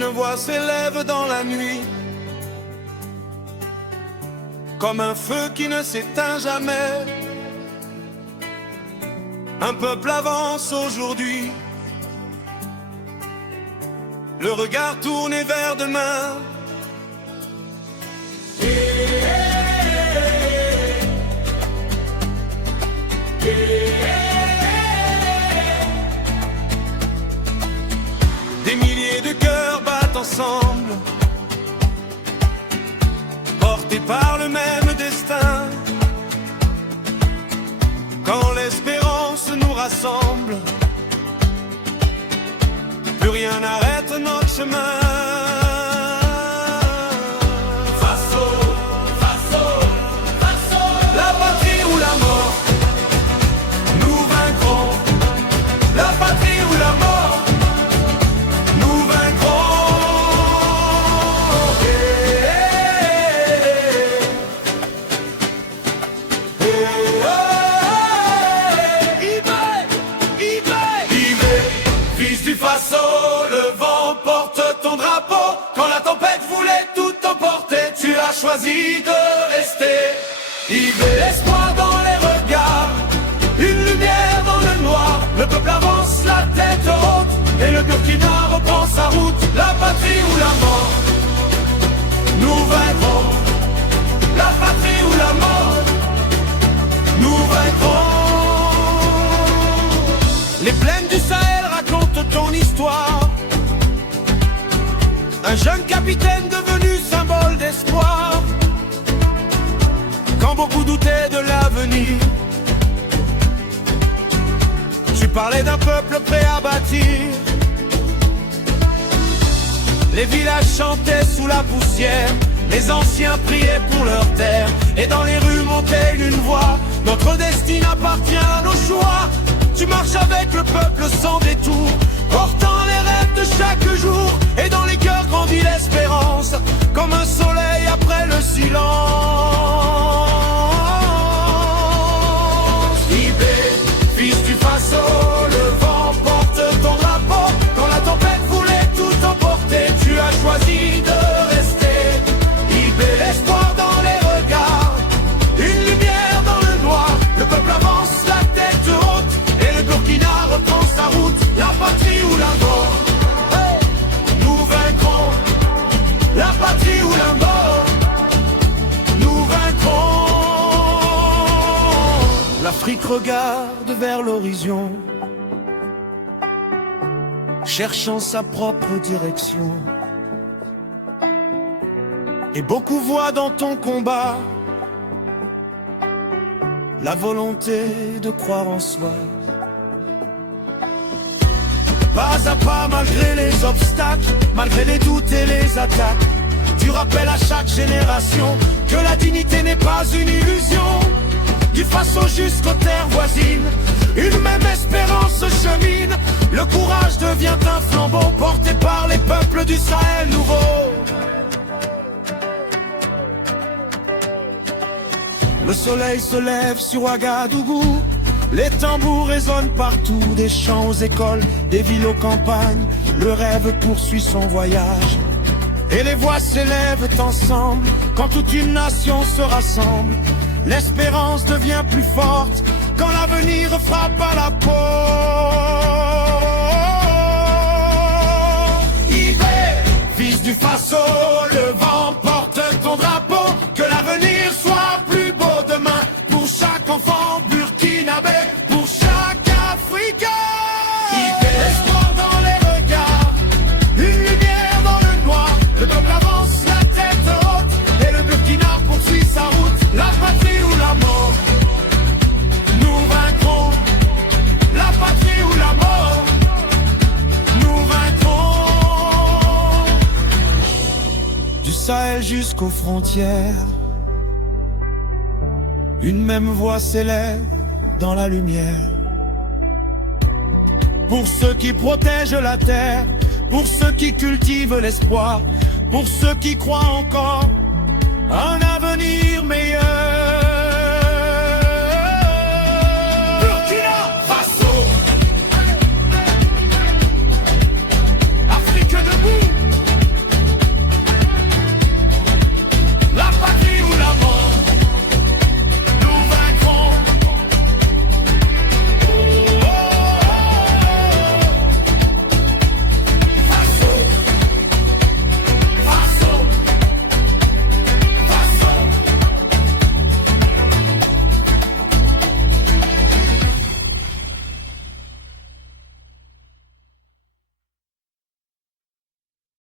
Une voix s'élève dans la nuit, comme un feu qui ne s'éteint jamais. Un peuple avance aujourd'hui, le regard tourné vers demain. Des milliers de cœurs battent ensemble, portés par le même destin. Quand l'espérance nous rassemble, plus rien n'arrête notre chemin. Faso, Faso, Faso. La patrie ou la mort, nous vaincrons. La patrie ou la mort, nous vaincrons. Fils du Faso, le vent porte ton drapeau. Quand la tempête voulait tout emporter, tu as choisi de rester. L'espoir dans les regards, une lumière dans le noir. Le peuple avance la tête haute et le Burkina reprend sa route. La patrie ou la mort, nous vaincrons. La patrie ou la mort, nous vaincrons. Les plaines du Sahel racontent ton histoire. Un jeune capitaine devenu symbole d'espoir. Quand beaucoup doutaient de l'avenir, tu parlais d'un peuple prêt à bâtir. Les villages chantaient sous la poussière, les anciens priaient pour leur terre. Et dans les rues montait une voix, notre destin appartient à nos choix. Tu marches avec le peuple sans détour, portant les rêves de chaque jour. Et dans les cœurs grandit l'espérance, comme un soleil après le silence. Ibé, fils du Faso, le vent porte ton drapeau. Quand la tempête voulait tout emporter, tu as choisi de rester. Ibé, l'espoir dans les regards, une lumière dans le noir. Le peuple avance la tête haute et le Burkina reprend sa route. La patrie ou la mort, hey, nous vaincrons. La patrie ou la mort, nous vaincrons. L'Afrique regarde vers l'horizon, cherchant sa propre direction. Et beaucoup voient dans ton combat la volonté de croire en soi. Pas à pas malgré les obstacles, malgré les doutes et les attaques, tu rappelles à chaque génération que la dignité n'est pas une illusion. Du Faso jusqu'aux terres voisines, une même espérance chemine. Le courage devient un flambeau porté par les peuples du Sahel nouveau. Le soleil se lève sur Ouagadougou, les tambours résonnent partout, des champs aux écoles, des villes aux campagnes. Le rêve poursuit son voyage et les voix s'élèvent ensemble. Quand toute une nation se rassemble, l'espérance devient plus forte quand l'avenir frappe à la porte. Ibé, fils du Faso, le vent porte ton drapeau. Que l'avenir soit plus beau demain pour chaque enfant burkinabé, pour chaque Africain. L'espoir dans les regards, une lumière dans le noir. Le peuple avance la tête haute et le Burkina poursuit sa route. La patrie ou la mort, nous vaincrons. La patrie ou la mort, nous vaincrons. Du Sahel jusqu'aux frontières, une même voix s'élève dans la lumière. Pour ceux qui protègent la terre, pour ceux qui cultivent l'espoir, pour ceux qui croient encore à un avenir meilleur.